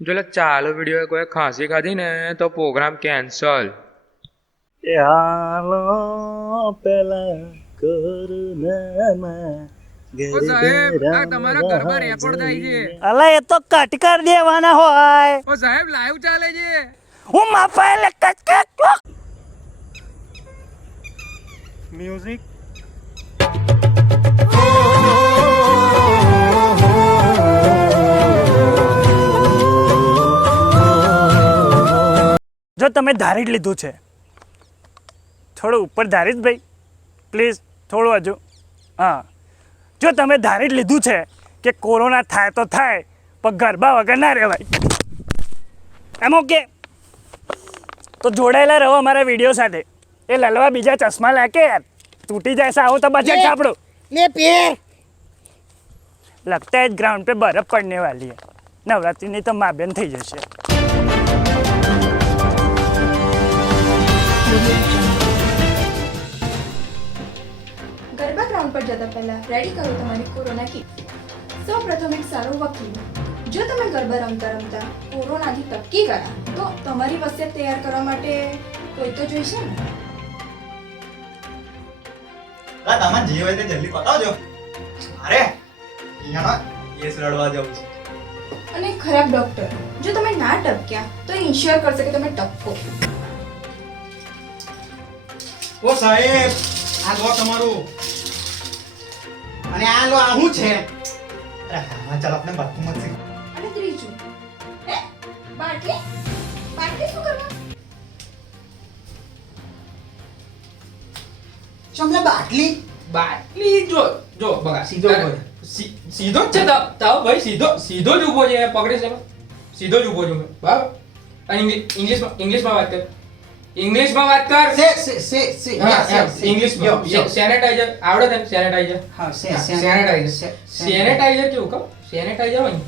જો લે ચાલુ વિડીયો કોઈ ખાંસી ખાધી ને તો પ્રોગ્રામ કેન્સલ. એ હાલો પેલા કોરોનામાં ઓ સાહેબ આ તમારા ગરબા રેકોર્ડ થાય છે. અલા એ તો કટ કર દેવાના હોય. ઓ સાહેબ લાઈવ ચાલે છે. હું માફા લે કટ મ્યુઝિક જો તમે ધારી જ લીધું છે થોડું ઉપર ધારી જ ભાઈ પ્લીઝ થોડું હજુ હા જો તમે ધારી જ લીધું છે કે કોરોના થાય તો થાય પણ ગરબા વગર ના રહેવાય એમ ઓકે તો જોડાયેલા રહો અમારા વિડીયો સાથે એ લલવા બીજા ચશ્મા લાગે યાર टूटी जैसा हो तो बचा छापड़ो ले पैर लगता है ग्राउंड पे बर्फ पड़ने वाली है नवरात्रि नहीं तो माँ बहन थी जैसे ગરબા ગ્રાઉન્ડ પર જતા પહેલા રેડી કરો તમારી કોરોના કિટ. સૌપ્રથમ એક સારો વકીલ. જો તમે ગરબા રમતા રમતા કોરોનાથી ટપકી ગયા તો તમારી વસિયત તૈયાર કરવા માટે કોઈ તો જોઈશે ને. તમારે જે હોય તે જલ્દી બતાવજો. અરે અહીંયા કેસ લડવા જવું છે. અને ખરાબ ડોક્ટર. જો તમે ના ટપક્યા તો ઇન્શ્યોર કરશે કે તમે ટપકો. ઓ સાહેબ આ લો તમારું અને આ લો આ શું છે? અરે હા ચાલ આપણે બાથરૂમ માં શીખ. અને ત્રીજું હે બાટલી બાટલી શું કરવા? ચમલા બાટલી બાટલી જો જો બગા સીધો સીધો ઉભો સીધો જ છે તાવ ભાઈ સીધો જ ઊભો છે પકડી છે સીધો જ ઊભો છું બરાબર. અને ઇંગ્લિશમાં વાત કર ઇંગ્લિશમાં વાત કર ઇંગ્લિશમાં સેનેટાઈઝર આવડે તને સેનેટાઈઝર હા સેનેટાઈઝર કેવું કહું સેનેટાઈઝર હોય ને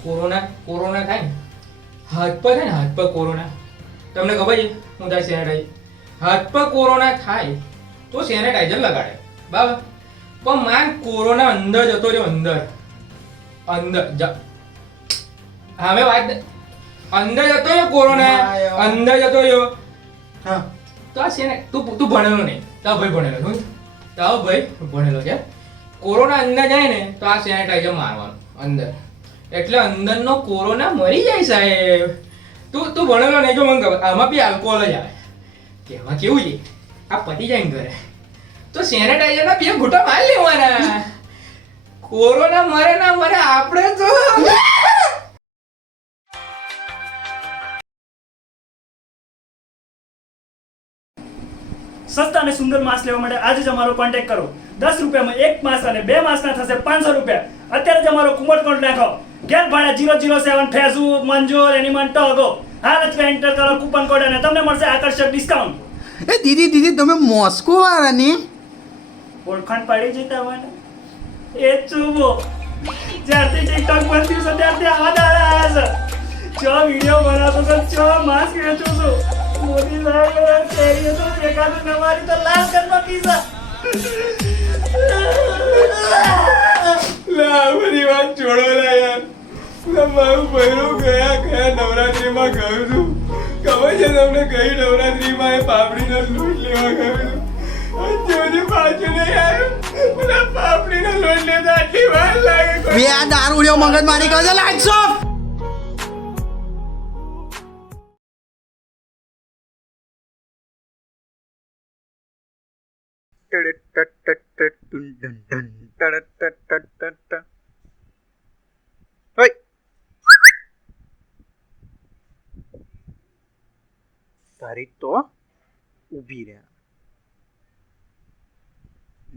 કોરોના થાય ને હાથ પર થાય ને હાથ પર કોરોના તમને ખબર છે હું થાય સેનેટાઈઝર હાથ પર કોરોના થાય તો સેનેટાઈઝર લગાડે બરાબર. પણ માન કોરોના અંદર જતો રહ્યો અંદર હવે વાત અંદર જતો રહ્યો કોરોના અંદર જતો રહ્યો હા તો આ છે ને તું ભણેલો નહીં તારો ભાઈ ભણેલો શું તારો ભાઈ ભણેલો છે. કોરોના અંદર જાય ને તો આ સેનેટાઈઝર મારવાનું અંદર એટલે અંદરનો કોરોના મરી જાય સાહેબ. તું ભણેલો નહીં જો મને ખબર આમાં બી આલ્કોહોલ જ આવે કેમાં કેવું છે આ પતી જાય ને ઘરે તો સેનેટાઈઝર ના બે ઘૂંટા માર લેવાના. કોરોના મરે ના મરે આપણે તો સસ્તા અને સુંદર માસ્ક લેવા માટે આજે જ અમારો કોન્ટેક્ટ કરો 10 રૂપિયામાં એક માસ્ક અને બે માસ્કના થશે 500 રૂપિયા. અત્યારે જ અમારો કુમટ કોડ નાખો ગેટ ભાડા 007 ફેસબુક મંજૂર એનિમન ટોગો હાલ જ એન્ટર કરો કૂપન કોડ અને તમને મળશે આકર્ષક ડિસ્કાઉન્ટ. એ દીદી તમે મોસ્કો વાળા ને ઓળખાણ પાડી જતા હોય ને એ ચૂબો જ્યારથી ટિકટોક બંધ થયું છે ત્યારથી આવા દાડા આવ્યા છે. ચો વિડીયો બનાવતો તો ચો માસ્ક વેચું છું. મોદી સાહેબ કેરીઓ તો એકાદું નવારી તો લાલ કરમાં પીઝા. લા બધી વાત છોડો લા યાર. મારું બહેરું ગયા નવરાત્રીમાં ગયું છું. ખબર છે તમને કઈ નવરાત્રીમાં એ પાપડીનો લોટ લેવા ગયું છું. હજુ પાછું નહીં આવ્યું. પેલા પાપડીનો લોટ લેતા આટલી વાર લાગે. બે આ દારૂડિયો મગજ મારી કરજો લાઈટ્સ ઓફ. તારી તો ઊભી રહ્યા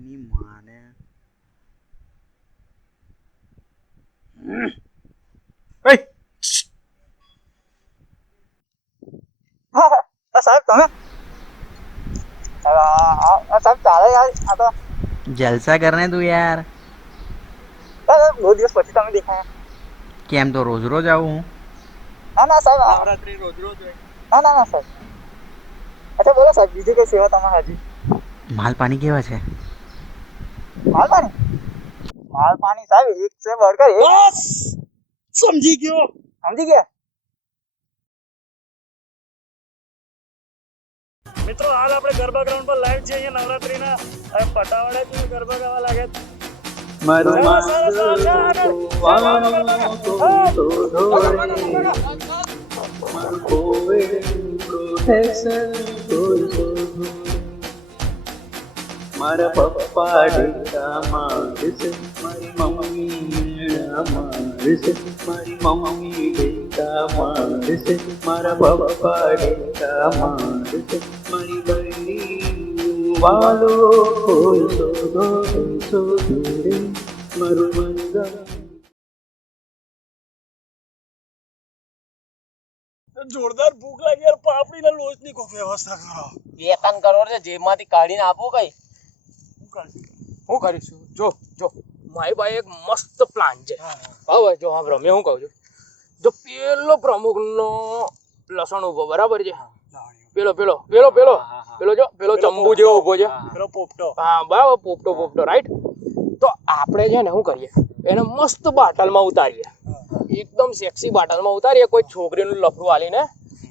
ની માને સાહેબ તમે સાહેબ ચાલે યાર આ તો जलसा करने तू यार બહુ દિવસ પછી તમે દેખાયા. કેમ તો રોજ રોજ આવું હું ના સાહેબ નવરાત્રી રોજ રોજ હોય. ના સાહેબ. અચ્છા બોલો સાહેબ બીજી કઈ સેવા તમારે હાજી? માલ પાણી કેવા છે? માલ પાણી સાહેબ એક છે બર્ગર એક. સમજી ગયા મિત્રો હાલ આપણે ગરબા ગ્રાઉન્ડ પર લાઈવ છીએ અહીંયા નવરાત્રીના હવે પટાવાળા છે ગરબા ગાવા લાગે છે. મારું મારા પપ્પા ઢીકા મારશે મારી મમ્મી મારશે મારી મમ્મી ઢીકા મારશે મારા પપ્પા ઢીકા મારશે મારી બહેની વાલો કોઈ શોધો રે મારું મંગળ. જોરદાર ભૂખ લાગી યાર પાપડીના લોચની કોઈ વ્યવસ્થા કરો. 2-3 કરોડ છે જેબમાંથી કાઢીને આપો કઈ. હું કરીશું જો મારી પાસે એક મસ્ત પ્લાન છે. હવે જો હા મેં હું કહું છું, જો પેલો પ્રમુખનો લસણ ઉભો બરાબર છે, પેલો ચંબુ જેવો ઉભો છે, પેલો પોપટો હા બરાબર, પોપટો રાઈટ. તો આપણે છે ને શું કરીએ, એને મસ્ત બાટલમાં ઉતારીએ, એકદમ સેક્સી બાટલમાં ઉતારીએ, કોઈ છોકરીનું લફરું આલીને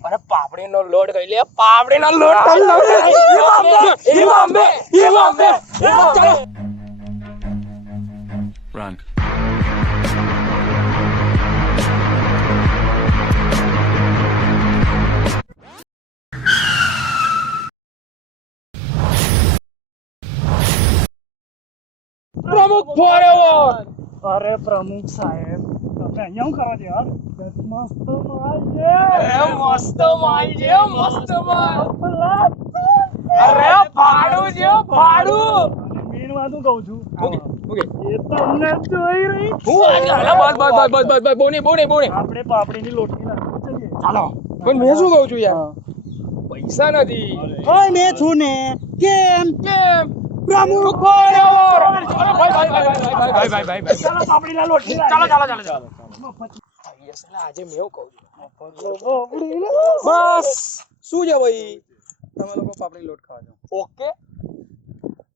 અને પાપડીનો લોટ કહી લે, પાપડીનો લોટ ચાલો. Run. પ્રમુખ ફોરેવર. અરે પ્રમુખ સાહેબ તમે અહીંયા શું કરવા છે યાર? મસ્ત માલ છે. મસ્ત માલ છે, મસ્ત માલ. અરે ભાડું છે, ભાડું. અને મેન વાત હું કહું છું ઓકે એ તમને જોઈ રહી બસ બોને આપણે પાપડીની લોટની નાખવા ચાલીએ. ચાલો. પણ મેં શું કહું છું યાર, પૈસા નથી. ઓય મેં છું ને કેમ પ્રમુખ ફોરેવર. ભાઈ ચાલો પાપડીના લોટની ચાલો નાખીએ. આજે મેં એવું કહું છું, બસ શું છે ભાઈ, તમે લોકો પાપડી લોટ ખાજો. ઓકે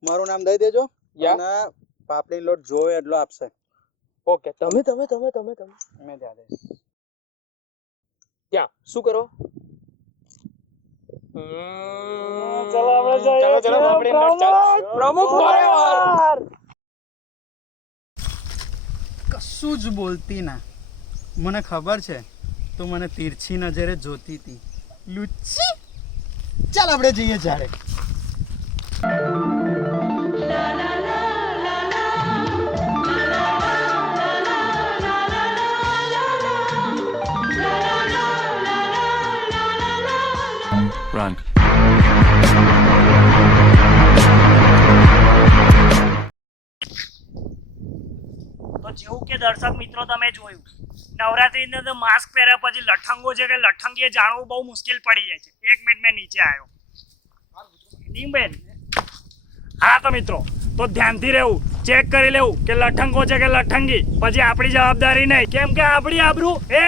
મારું નામ દઈ દેજો યા અને પાપડી લોટ જોવે એટલો આપશે. ઓકે તમે મેં ત્યાં દઈશ. ક્યાં શું કરો? ચાલો આપણે જઈએ ચાલો છીએ. પ્રમુખ ફોરેવર. કશું જ બોલતી ના, મને ખબર છે તું મને તીરછી નજરે જોતી હતી લુચ્ચી. ચાલ આપણે જઈએ જાડે. Run. તો જેવું કે દર્શક મિત્રો તમે જોયું નવરાત્રીને તો માસ્ક પહેર્યા પછી લઠંગો છે કે લઠંગી એ જાણવું બહુ મુશ્કેલ પડી જાય છે. 1 મિનિટ મેં નીચે આવ્યો નીમબેન. હા તો મિત્રો તો ધ્યાનથી રહેવું, ચેક કરી લેવું કે લઠંગો છે કે લઠંગી, પછી આપણી જવાબદારી નહીં, કેમ કે આપણી આબરૂ એ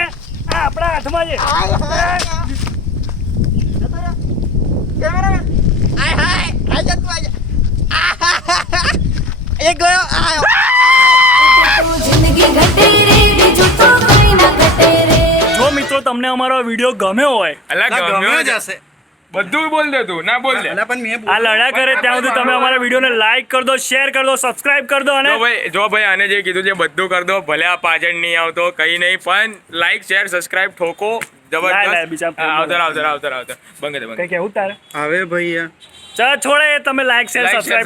આપણા હાથમાં છે. એક ગયો આયો. જો મિત્રો તમને અમારો વિડીયો ગમ્યો હોય અલા ગમ્યો જ હશે. બધું બોલ દે તું, ના બોલ દે. અલા પણ મેં આ લડા કરે ત્યાં સુધી તમે અમારા વિડીયોને લાઈક કરી દો, શેર કરી દો, સબસ્ક્રાઇબ કરી દો અને જો ભાઈ આને જે કીધું છે બધું કરી દો, ભલે આ પાછળ નહીં આવતો કઈ નહીં, પણ લાઈક શેર સબસ્ક્રાઇબ ઠોકો લાય, બીજા જબરદસ્ત. આવતર બંધ કઈ કેવું તારે હવે ભૈયા ચાલ છોડે તમે like share Like, share, subscribe